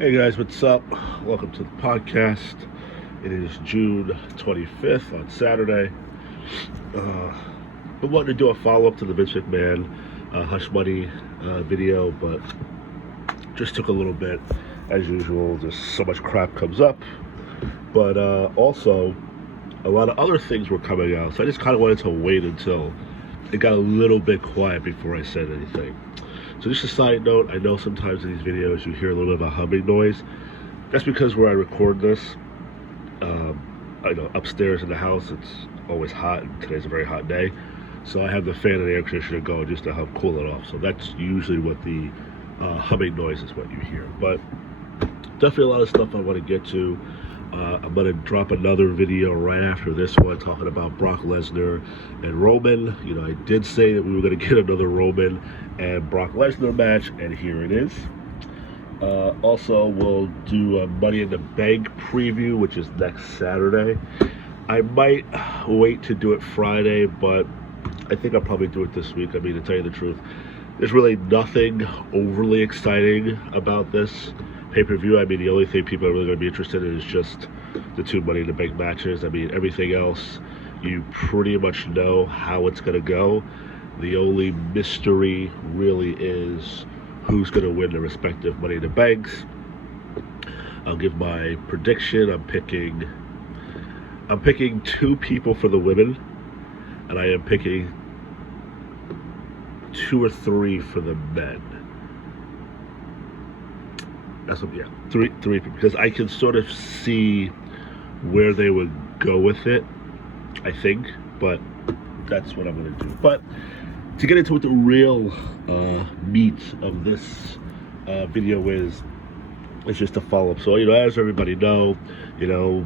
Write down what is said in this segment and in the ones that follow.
Hey guys, what's up? Welcome to the podcast. It is June 25th on Saturday. I wanted to do a follow-up to the Vince McMahon Hush Money video, but just took a little bit. As usual, just so much crap comes up. But also, a lot of other things were coming out, so I just kind of wanted to wait until it got a little bit quiet before I said anything. So just a side note, I know sometimes in these videos you hear a little bit of a humming noise. That's because where I record this, I know upstairs in the house it's always hot, and today's a very hot day. So I have the fan and the air conditioner going just to help cool it off. So that's usually what the humming noise is, what you hear. But definitely a lot of stuff I want to get to. I'm going to drop another video right after this one talking about Brock Lesnar and Roman. You know, I did say that we were going to get another Roman and Brock Lesnar match, and here it is. Also, we'll do a Money in the Bank preview, which is next Saturday. I might wait to do it Friday, but I think I'll probably do it this week. I mean, to tell you the truth, there's really nothing overly exciting about this pay-per-view. I mean, the only thing people are really going to be interested in is just the two Money in the Bank matches. I mean, everything else, you pretty much know how it's going to go. The only mystery really is who's going to win the respective Money in the Banks. I'll give my prediction. I'm picking two people for the women, and I am picking two or three for the men. That's what, yeah, three, because I can sort of see where they would go with it, I think, but that's what I'm going to do. But to get into what the real meat of this video is, it's just a follow-up. So, you know, as everybody know, you know,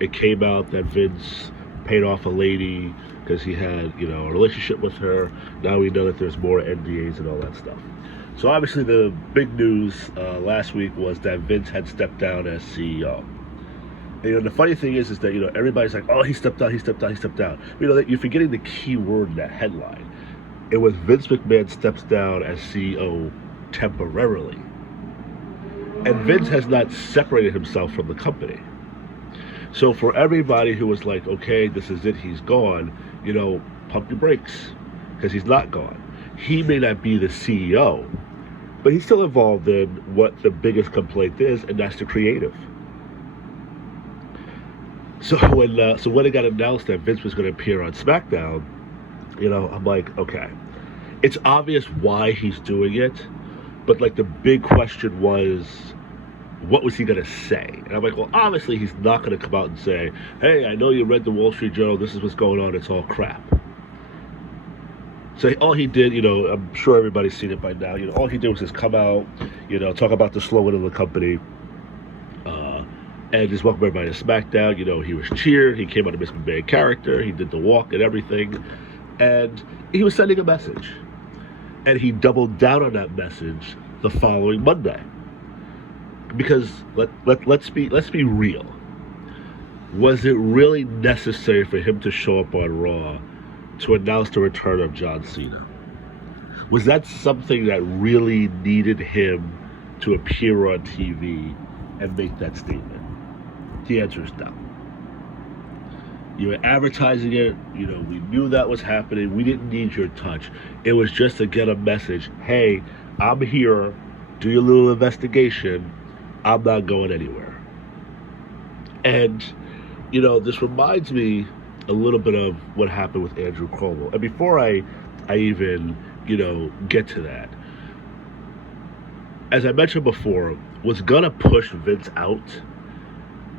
it came out that Vince paid off a lady because he had, you know, a relationship with her. Now we know that there's more NDAs and all that stuff. So obviously the big news last week was that Vince had stepped down as CEO. And, you know, the funny thing is that, you know, everybody's like, oh, he stepped down. You know, that you're forgetting the key word in that headline. It was Vince McMahon steps down as CEO temporarily. And Vince has not separated himself from the company. So for everybody who was like, okay, this is it, he's gone, you know, pump your brakes, because he's not gone. He may not be the CEO, but he's still involved in what the biggest complaint is, and that's the creative. So when it got announced that Vince was going to appear on SmackDown, you know, I'm like, okay, it's obvious why he's doing it, but like the big question was, what was he going to say? And I'm like, well, obviously he's not going to come out and say, hey, I know you read the Wall Street Journal, this is what's going on, it's all crap. So all he did, you know, I'm sure everybody's seen it by now, you know, all he did was just come out, you know, talk about the slogan of the company, and just welcome everybody to SmackDown. You know, he was cheered, he came out of Mr. McMahon character, he did the walk and everything, and he was sending a message. And he doubled down on that message the following Monday. Because let's be real. Was it really necessary for him to show up on Raw to announce the return of John Cena? Was that something that really needed him to appear on TV and make that statement? The answer is no. You were advertising it, you know, we knew that was happening, we didn't need your touch. It was just to get a message, hey, I'm here, do your little investigation, I'm not going anywhere. And, you know, this reminds me a little bit of what happened with Andrew Cuomo. And before I even, you know, get to that, as I mentioned before, what's going to push Vince out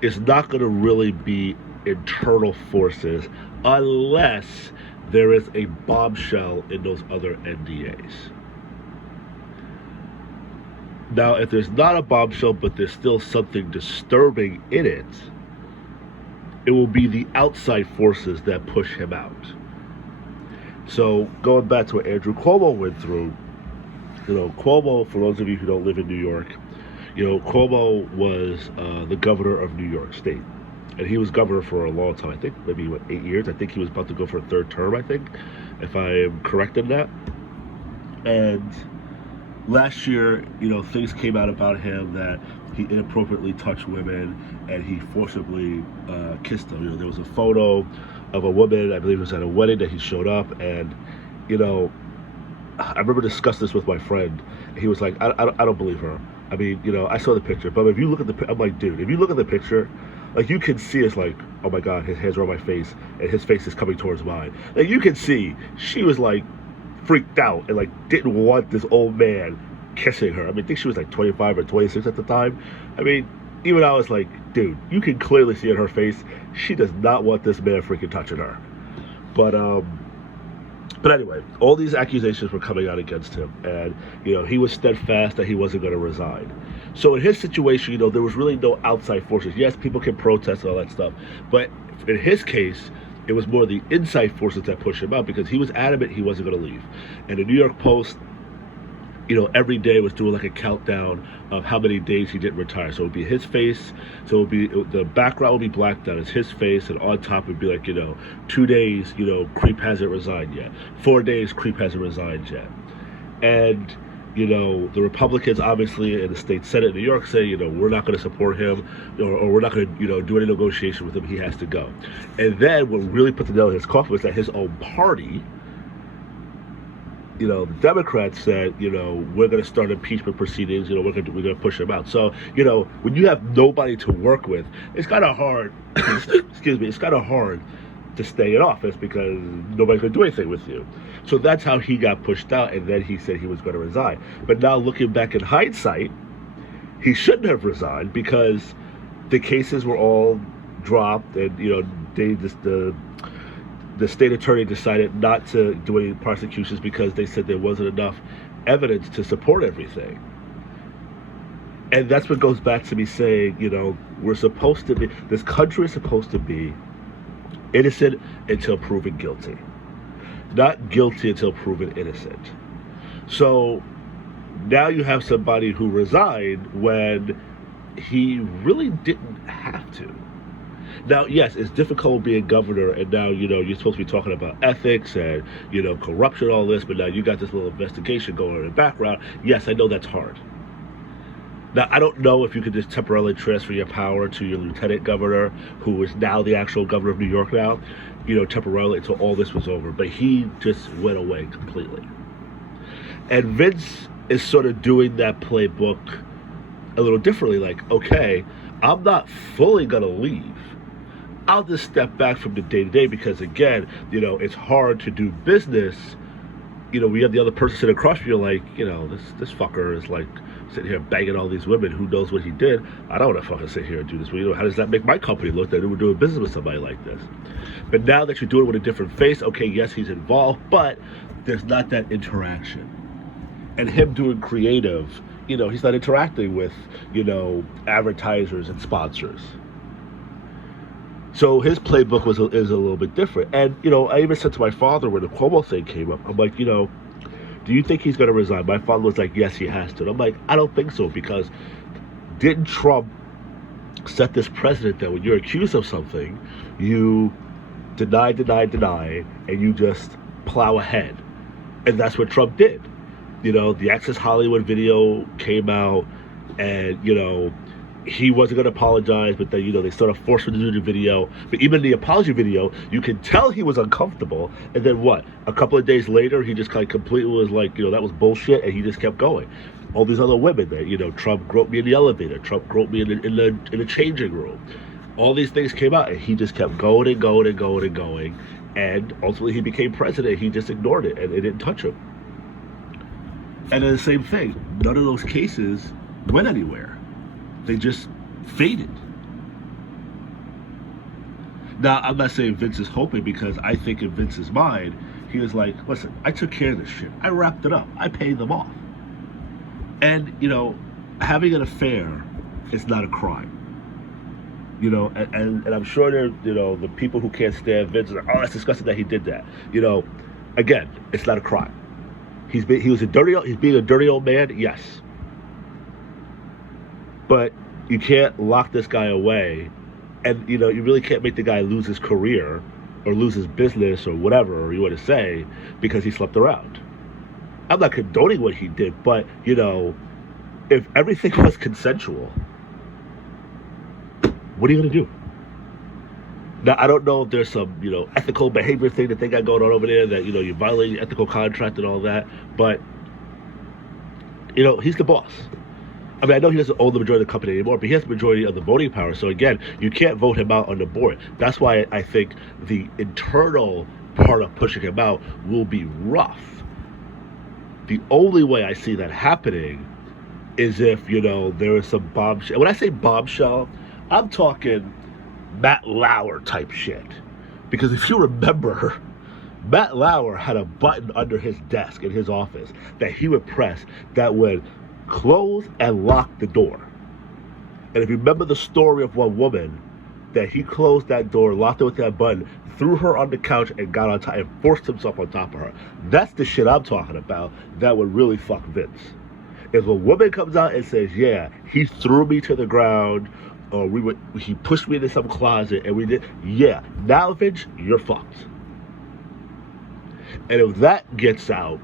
is not going to really be internal forces unless there is a bombshell in those other NDAs. Now, if there's not a bombshell, but there's still something disturbing in it, it will be the outside forces that push him out. So going back to what Andrew Cuomo went through, you know, Cuomo, for those of you who don't live in New York, you know, Cuomo was the governor of New York State. And he was governor for a long time, I think, maybe, 8 years? I think he was about to go for a third term, I think, if I am correct in that. And last year, things came out about him that he inappropriately touched women and he forcibly kissed them. There was a photo of a woman, I believe it was at a wedding, that he showed up, and I remember discussing this with my friend. He was like, I don't believe her. I mean, I saw the picture, but if you look at I'm like, dude, if you look at the picture, like, you can see it's like, oh my God, his hands are on my face, and his face is coming towards mine. Like, you can see she was like freaked out and like didn't want this old man kissing her. I mean, I think she was like 25 or 26 at the time. I mean, even I was like, dude, you can clearly see in her face, she does not want this man freaking touching her. But anyway, all these accusations were coming out against him, and he was steadfast that he wasn't going to resign. So in his situation, there was really no outside forces. Yes, people can protest and all that stuff, but in his case, it was more the inside forces that pushed him out, because he was adamant he wasn't going to leave. And the New York Post, every day was doing like a countdown of how many days he didn't retire. So it would be his face. So the background would be blacked out as his face, and on top would be like, 2 days, Creep hasn't resigned yet. 4 days, Creep hasn't resigned yet. And, the Republicans, obviously, in the state Senate in New York say, we're not going to support him, or we're not going to, do any negotiation with him. He has to go. And then what really put the nail in his coffin was that his own party, the Democrats said, we're going to start impeachment proceedings, we're going to push him out. So, when you have nobody to work with, it's kind of hard, excuse me, it's kind of hard to stay in office because nobody's going to do anything with you. So that's how he got pushed out, and then he said he was going to resign. But now, looking back in hindsight, he shouldn't have resigned, because the cases were all dropped, and, the state attorney decided not to do any prosecutions because they said there wasn't enough evidence to support everything. And that's what goes back to me saying, we're supposed to be, this country is supposed to be innocent until proven guilty, not guilty until proven innocent. So now you have somebody who resigned when he really didn't have to. Now, yes, it's difficult being governor, and now, you're supposed to be talking about ethics and, corruption, all this, but now you got this little investigation going on in the background. Yes, I know that's hard. Now, I don't know if you could just temporarily transfer your power to your lieutenant governor, who is now the actual governor of New York now, temporarily until all this was over, but he just went away completely. And Vince is sort of doing that playbook a little differently, like, okay, I'm not fully going to leave. I'll just step back from the day-to-day, because, again, it's hard to do business. We have the other person sitting across from you, like, this fucker is, like, sitting here banging all these women. Who knows what he did? I don't want to fucking sit here and do this. Well, how does that make my company look that we're doing business with somebody like this? But now that you're doing it with a different face, okay, yes, he's involved, but there's not that interaction. And him doing creative, he's not interacting with, advertisers and sponsors. So his playbook is a little bit different. And, I even said to my father when the Cuomo thing came up, I'm like, do you think he's going to resign? My father was like, yes, he has to. And I'm like, I don't think so, because didn't Trump set this precedent that when you're accused of something, you deny, and you just plow ahead? And that's what Trump did. The Access Hollywood video came out, and, he wasn't going to apologize, but then, they sort of forced him to do the video. But even the apology video, you can tell he was uncomfortable. And then what? A couple of days later, he just kind of completely was like, that was bullshit, and he just kept going. All these other women that, Trump groped me in the elevator, Trump groped me in the changing room. All these things came out, and he just kept going and going and going and going. And ultimately, he became president. He just ignored it, and it didn't touch him. And then the same thing. None of those cases went anywhere. They just faded. Now, I'm not saying Vince is hoping, because I think in Vince's mind, he was like, listen, I took care of this shit. I wrapped it up. I paid them off. And, having an affair is not a crime. And I'm sure there, the people who can't stand Vince are like, oh, that's disgusting that he did that. Again, it's not a crime. He's being a dirty old man, yes. But you can't lock this guy away, and you really can't make the guy lose his career or lose his business or whatever you want to say because he slept around. I'm not condoning what he did, but, you know, if everything was consensual, what are you going to do? Now, I don't know if there's some, you know, ethical behavior thing that they got going on over there that, you know, you violate ethical contract and all that, but, you know, he's the boss. I mean, I know he doesn't own the majority of the company anymore, but he has the majority of the voting power. So again, you can't vote him out on the board. That's why I think the internal part of pushing him out will be rough. The only way I see that happening is if, you know, there is some bombshell. When I say bombshell, I'm talking Matt Lauer type shit. Because if you remember, Matt Lauer had a button under his desk in his office that he would press that would close and lock the door. And if you remember the story of one woman, that he closed that door, locked it with that button, threw her on the couch and got on top and forced himself on top of her. That's the shit I'm talking about that would really fuck Vince. If a woman comes out and says, yeah, he threw me to the ground, or he pushed me into some closet and we did, yeah, now Vince, you're fucked. And if that gets out,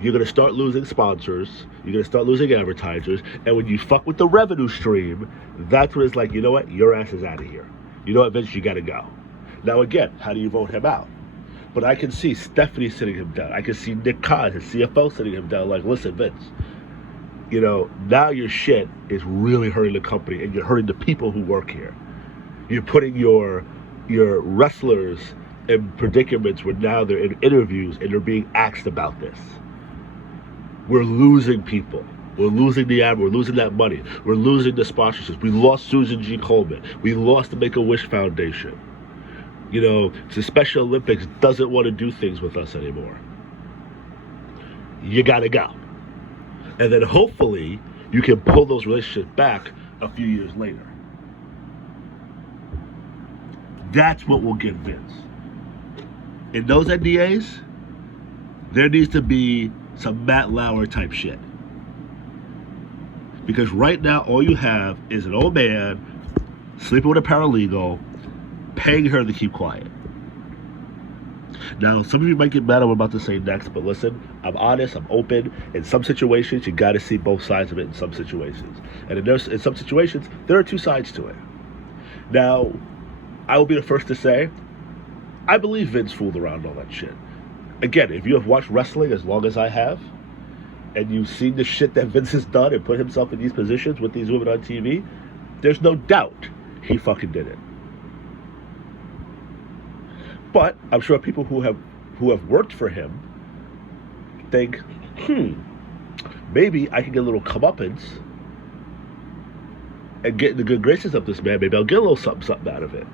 you're going to start losing sponsors, you're going to start losing advertisers, and when you fuck with the revenue stream, that's when it's like, you know what, your ass is out of here. You know what, Vince, you got to go. Now again, how do you vote him out? But I can see Stephanie sitting him down. I can see Nick Khan, his CFO, sitting him down like, listen, Vince, you know, now your shit is really hurting the company and you're hurting the people who work here. You're putting your wrestlers in predicaments where now they're in interviews and they're being asked about this. We're losing people. We're losing the ad. We're losing that money. We're losing the sponsorships. We lost Susan G. Komen. We lost the Make-A-Wish Foundation. You know, the Special Olympics doesn't want to do things with us anymore. You gotta go. And then hopefully you can pull those relationships back a few years later. That's what will get Vince. In those NDAs, there needs to be some Matt Lauer type shit. Because right now, all you have is an old man sleeping with a paralegal, paying her to keep quiet. Now, some of you might get mad at what I'm about to say next, but listen, I'm honest, I'm open. In some situations, you got to see both sides of it in some situations. And in some situations, there are two sides to it. Now, I will be the first to say, I believe Vince fooled around all that shit. Again, if you have watched wrestling as long as I have, and you've seen the shit that Vince has done and put himself in these positions with these women on TV, there's no doubt he fucking did it. But I'm sure people who have worked for him think, maybe I can get a little comeuppance and get in the good graces of this man. Maybe I'll get a little something out of it.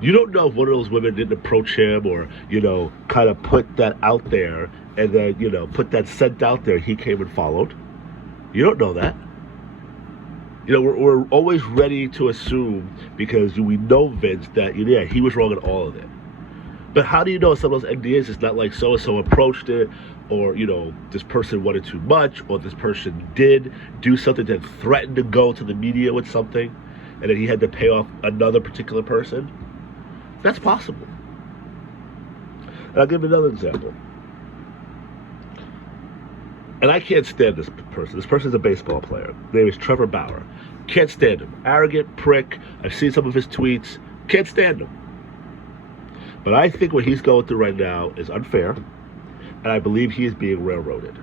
You don't know if one of those women didn't approach him or, you know, kind of put that out there and then, you know, put that scent out there. He came and followed. You don't know that. You know, we're always ready to assume because we know Vince that, yeah, he was wrong in all of it. But how do you know some of those NDAs it's not like so-and-so approached it or, you know, this person wanted too much or this person did do something that threatened to go to the media with something and then he had to pay off another particular person? That's possible. And I'll give you another example. And I can't stand this person. This person's a baseball player. His name is Trevor Bauer. Can't stand him. Arrogant prick. I've seen some of his tweets. Can't stand him. But I think what he's going through right now is unfair. And I believe he is being railroaded.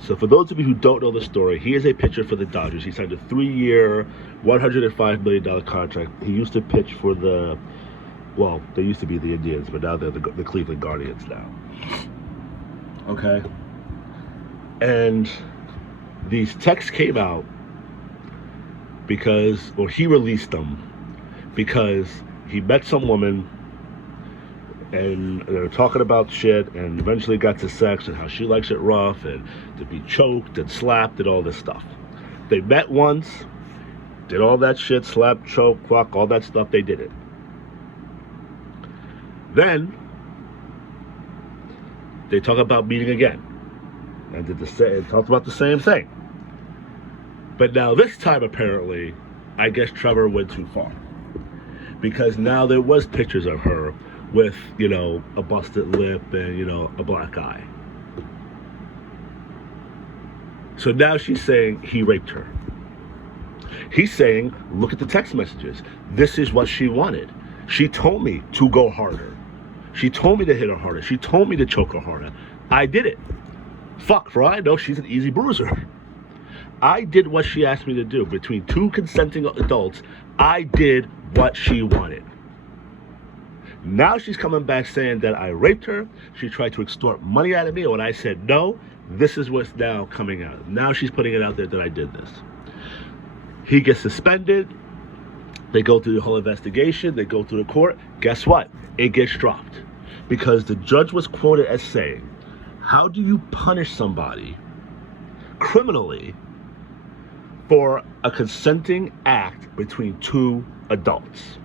So for those of you who don't know the story, he is a pitcher for the Dodgers. He signed a 3-year, $105 million contract. He used to pitch for they used to be the Indians, but now they're the Cleveland Guardians now. Okay? And these texts came out he released them because he met some woman and they were talking about shit and eventually got to sex and how she likes it rough and to be choked and slapped and all this stuff. They met once, did all that shit, slap, choke, fuck, all that stuff, they did it. Then they talk about meeting again and talked about the same thing. But now this time apparently, I guess Trevor went too far. Because now there was pictures of her with, a busted lip and, a black eye. So now she's saying he raped her. He's saying, look at the text messages. This is what she wanted. She told me to go harder. She told me to hit her harder. She told me to choke her harder. I did it. Fuck, for all I know, she's an easy bruiser. I did what she asked me to do. Between two consenting adults, I did what she wanted. Now she's coming back saying that I raped her. She tried to extort money out of me. And when I said no, this is what's now coming out. Now she's putting it out there that I did this. He gets suspended. They go through the whole investigation. They go through the court. Guess what? It gets dropped. Because the judge was quoted as saying, how do you punish somebody criminally for a consenting act between two adults?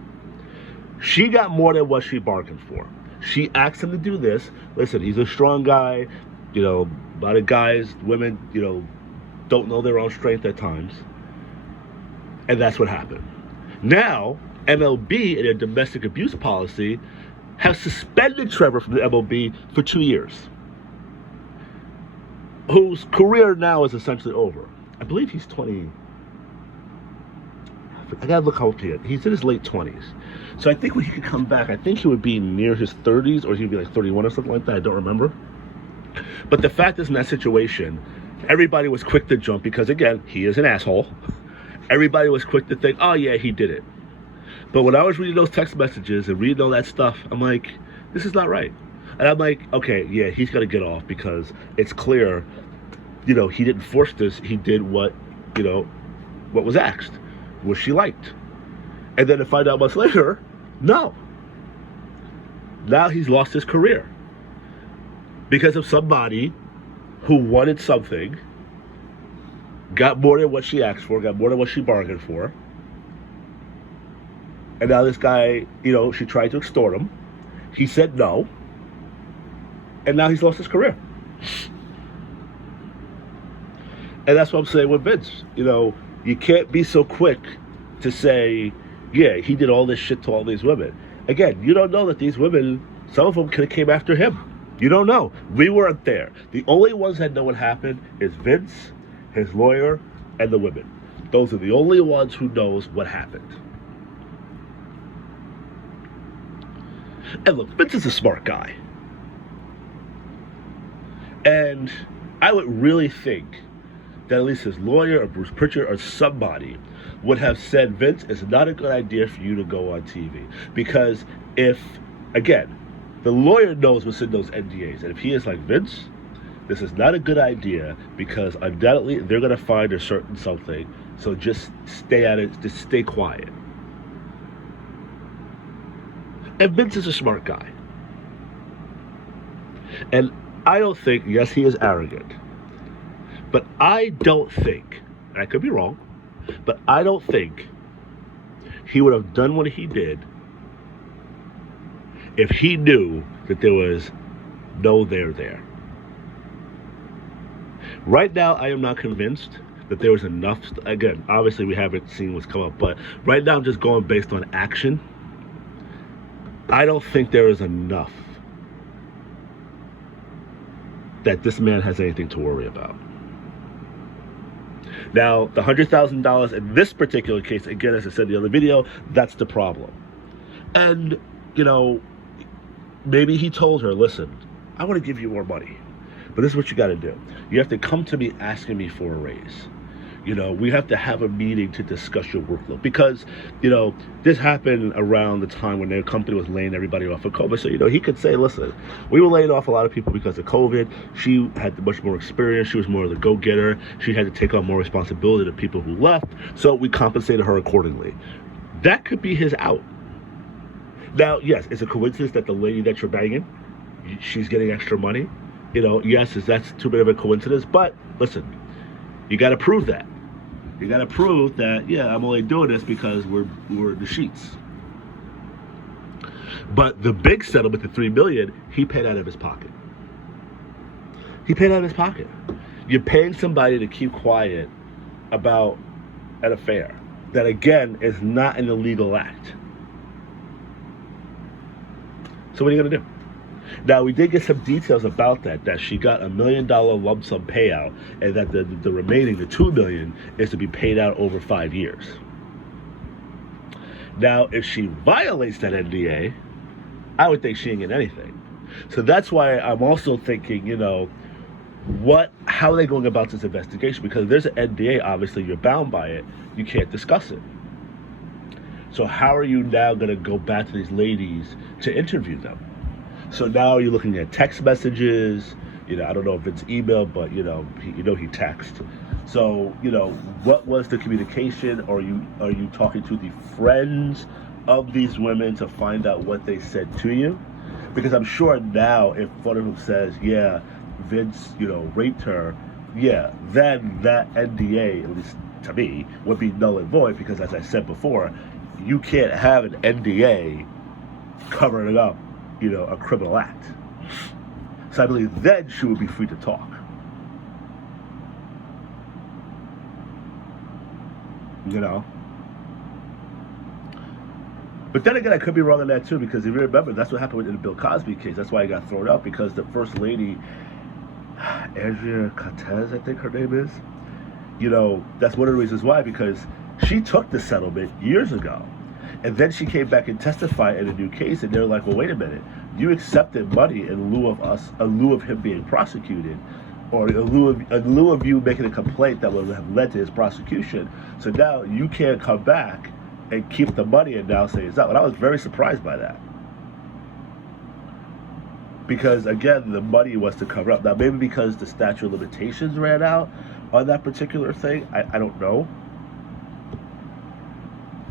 She got more than what she bargained for. She asked him to do this. Listen, he's a strong guy. A lot of guys, women, don't know their own strength at times. And that's what happened. Now, MLB in their domestic abuse policy have suspended Trevor from the MLB for 2 years, whose career now is essentially over. I believe he's 20. I gotta look how old he is. He's in his late 20s. So I think when he could come back, I think he would be near his 30s, or he'd be like 31 or something like that. I don't remember. But the fact is, in that situation, everybody was quick to jump because, again, he is an asshole. Everybody was quick to think, oh yeah, he did it. But when I was reading those text messages and reading all that stuff, I'm like, this is not right. And I'm like, okay, yeah, he's got to get off because it's clear, he didn't force this. He did what was asked, what she liked. And then to find out months later, no. Now he's lost his career because of somebody who wanted something, got more than what she asked for, got more than what she bargained for. And now this guy, she tried to extort him. He said no. And now he's lost his career. And that's what I'm saying with Vince. You can't be so quick to say, yeah, he did all this shit to all these women. Again, you don't know that these women, some of them could have came after him. You don't know. We weren't there. The only ones that know what happened is Vince, his lawyer, and the women. Those are the only ones who knows what happened. And look, Vince is a smart guy. And I would really think that at least his lawyer or Bruce Pritchard or somebody would have said, Vince, it's not a good idea for you to go on TV. Because if, again, the lawyer knows what's in those NDAs. And if he is like, Vince, this is not a good idea because undoubtedly they're going to find a certain something. So just stay at it, just stay quiet. And Vince is a smart guy. And I don't think, yes, he is arrogant. But I don't think, and I could be wrong, but I don't think he would have done what he did if he knew that there was no there. Right now, I am not convinced that there was enough. Again, obviously we haven't seen what's come up, but right now I'm just going based on action. I don't think there is enough that this man has anything to worry about. Now, the $100,000 in this particular case, again, as I said in the other video, that's the problem. And, maybe he told her, listen, I want to give you more money, but this is what you got to do. You have to come to me asking me for a raise. We have to have a meeting to discuss your workload because, this happened around the time when their company was laying everybody off of COVID. So, he could say, listen, we were laying off a lot of people because of COVID. She had much more experience. She was more of the go-getter. She had to take on more responsibility to people who left. So we compensated her accordingly. That could be his out. Now, yes, it's a coincidence that the lady that you're banging, she's getting extra money. Yes, that's too bit of a coincidence. But listen, you got to prove that. You got to prove that, yeah, I'm only doing this because we're the sheets. But the big settlement, the $3 million, he paid out of his pocket. He paid out of his pocket. You're paying somebody to keep quiet about an affair that, again, is not an illegal act. So what are you going to do? Now, we did get some details about that she got $1 million lump sum payout, and that the remaining, the $2 million, is to be paid out over 5 years. Now, if she violates that NDA, I would think she ain't getting anything. So that's why I'm also thinking, how are they going about this investigation? Because there's an NDA, obviously you're bound by it. You can't discuss it. So how are you now going to go back to these ladies to interview them? So now you're looking at text messages. I don't know if it's email, but he texts. So what was the communication? Are you talking to the friends of these women to find out what they said to you? Because I'm sure now, if one of them says, yeah, Vince, raped her, yeah, then that NDA, at least to me, would be null and void. Because as I said before, you can't have an NDA covering up a criminal act. So I believe then she would be free to talk. But then again, I could be wrong on that too, because if you remember, that's what happened in the Bill Cosby case. That's why he got thrown out, because the first lady, Andrea Cortez, I think her name is, that's one of the reasons why, because she took the settlement years ago. And then she came back and testified in a new case, and they're like, well, wait a minute. You accepted money in lieu of him being prosecuted, or in lieu of you making a complaint that would have led to his prosecution. So now you can't come back and keep the money and now say it's out. And I was very surprised by that. Because, again, the money was to cover up. Now, maybe because the statute of limitations ran out on that particular thing. I don't know.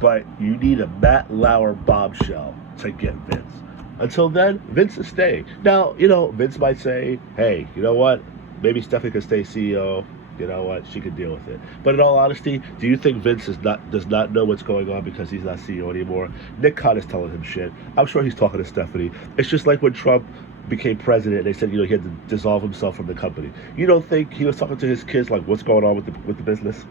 But you need a Matt Lauer bombshell to get Vince. Until then, Vince is staying. Now, Vince might say, hey, you know what? Maybe Stephanie can stay CEO. You know what? She can deal with it. But in all honesty, do you think Vince does not know what's going on because he's not CEO anymore? Nick Khan is telling him shit. I'm sure he's talking to Stephanie. It's just like when Trump became president, they said, he had to dissolve himself from the company. You don't think he was talking to his kids like, what's going on with the business?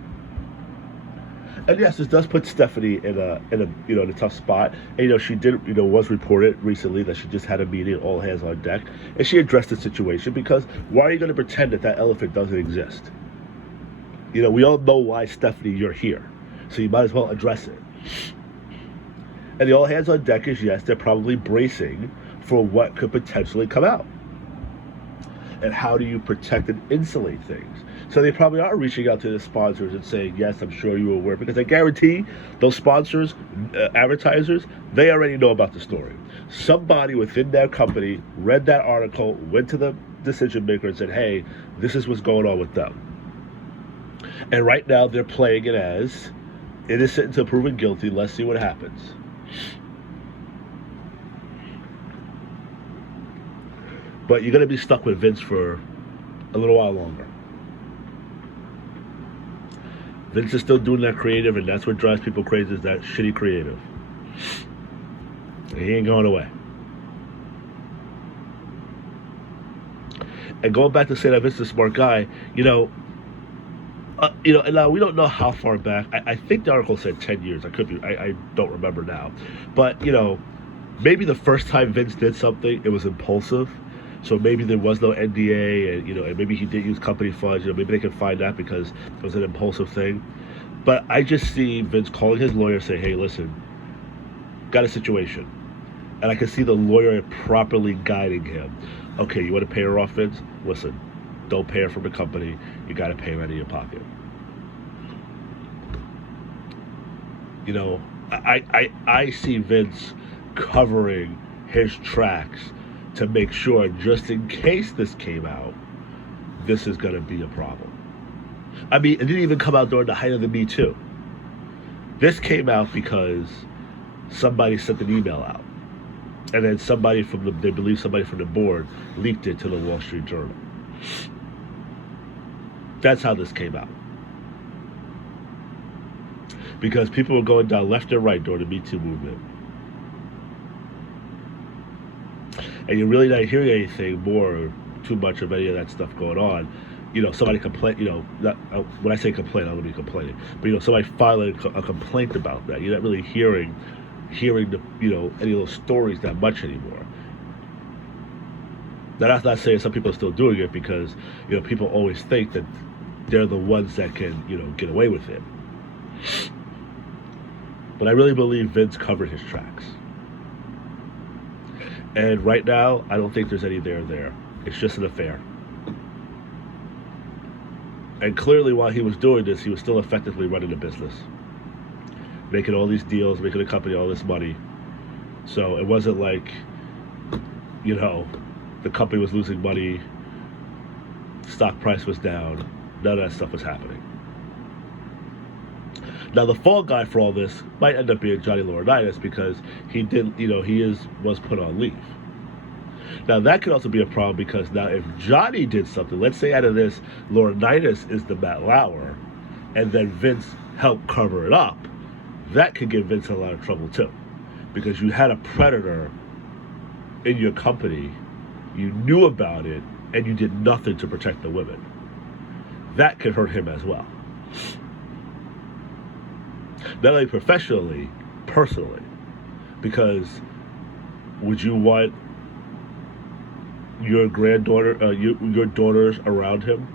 And yes, this does put Stephanie in a tough spot. And she did was reported recently that she just had a meeting, all hands on deck, and she addressed the situation, because why are you going to pretend that elephant doesn't exist? We all know why, Stephanie, you're here, so you might as well address it. And the all hands on deck is, yes, they're probably bracing for what could potentially come out. And how do you protect and insulate things? So they probably are reaching out to the sponsors and saying, yes, I'm sure you were aware, because I guarantee those sponsors, advertisers, they already know about the story. Somebody within their company read that article, went to the decision maker and said, hey, this is what's going on with them. And right now they're playing it as innocent until proven guilty. Let's see what happens. But you're going to be stuck with Vince for a little while longer. Vince is still doing that creative, and that's what drives people crazy, is that shitty creative. And he ain't going away. And going back to say that Vince is a smart guy, and now we don't know how far back. I think the article said 10 years. I could be. I don't remember now. But, maybe the first time Vince did something, it was impulsive. So maybe there was no NDA, and maybe he did use company funds. Maybe they can find that because it was an impulsive thing. But I just see Vince calling his lawyer, saying, "Hey, listen, got a situation," and I can see the lawyer properly guiding him. Okay, you want to pay her off, Vince? Listen, don't pay her from the company. You got to pay her out of your pocket. I see Vince covering his tracks to make sure, just in case this came out, this is going to be a problem. I mean, it didn't even come out during the height of the Me Too. This came out because somebody sent an email out. And then somebody from the board leaked it to the Wall Street Journal. That's how this came out. Because people were going down left and right during the Me Too movement. And you're really not hearing anything more, too much of any of that stuff going on. Somebody complain, when I say complain, I don't mean complaining. But, somebody filing a complaint about that. You're not really hearing the, any of those stories that much anymore. Now, that's not saying some people are still doing it because, people always think that they're the ones that can, get away with it. But I really believe Vince covered his tracks. And right now, I don't think there's any there. It's just an affair. And clearly, while he was doing this, he was still effectively running a business, making all these deals, making the company all this money. So it wasn't like, the company was losing money, stock price was down, none of that stuff was happening. Now, the fall guy for all this might end up being Johnny Laurinaitis because he didn't, was put on leave. Now, that could also be a problem because now if Johnny did something, let's say out of this, Laurinaitis is the Matt Lauer, and then Vince helped cover it up, that could give Vince a lot of trouble too. Because you had a predator in your company, you knew about it, and you did nothing to protect the women. That could hurt him as well. Not only professionally, personally. Because would you want your granddaughter, your daughters around him?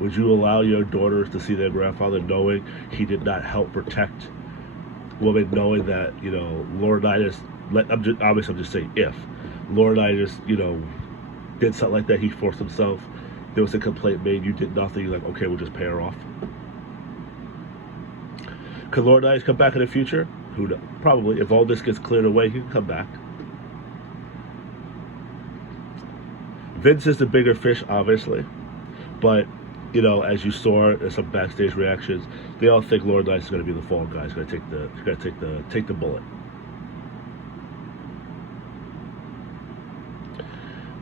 Would you allow your daughters to see their grandfather knowing he did not help protect women, knowing that, Laurinaitis, obviously I'm just saying if Laurinaitis, did something like that, he forced himself, there was a complaint made, you did nothing, you're like, okay, we'll just pay her off. Could Laurinaitis come back in the future? Who knows? Probably. If all this gets cleared away, he can come back. Vince is the bigger fish, obviously, but as you saw in some backstage reactions, they all think Laurinaitis is going to be the fall guy. He's going to take the bullet.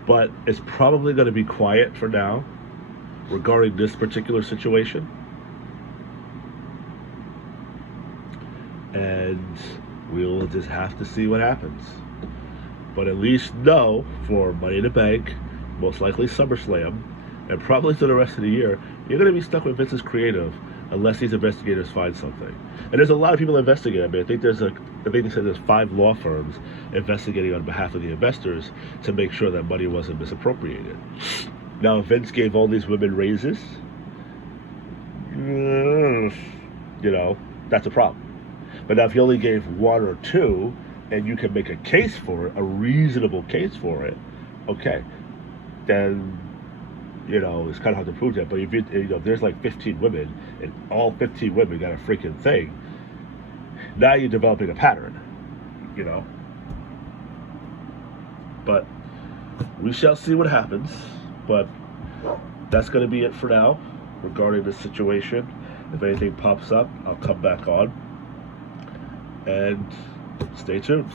But it's probably going to be quiet for now regarding this particular situation. And we'll just have to see what happens. But at least know for Money in the Bank, most likely SummerSlam, and probably through the rest of the year, you're going to be stuck with Vince's creative unless these investigators find something. And there's a lot of people investigating. I mean, I think they said there's 5 law firms investigating on behalf of the investors to make sure that money wasn't misappropriated. Now, if Vince gave all these women raises, that's a problem. But now if you only gave 1 or 2, and you can make a case for it, a reasonable case for it, okay, then, it's kind of hard to prove that. But if if there's like 15 women, and all 15 women got a freaking thing, now you're developing a pattern, But we shall see what happens. But that's going to be it for now regarding this situation. If anything pops up, I'll come back on. And stay tuned.